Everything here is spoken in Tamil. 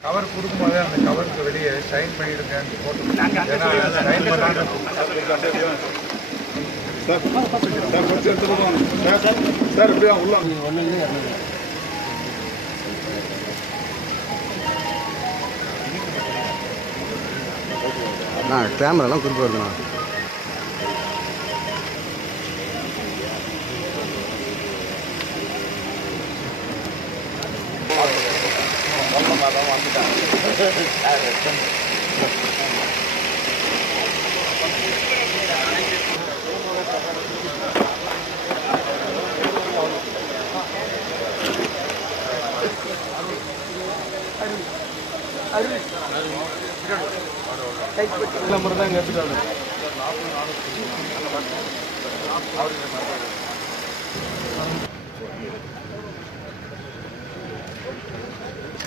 கவர் கொடுக்கும்போது அந்த கவருக்கு வெளியே ஷைன் பண்ணிடுங்கன்னு போட்டு ஷைன் பண்ணாங்க சார் சார் கொஞ்சம் சார் சார் இப்படியா உள்ள அண்ணா கேமராலாம் குறிப்பு வருதுண்ணா நம்பர் தான் இங்கே எடுத்துட்டு வாங்க. சரி எனி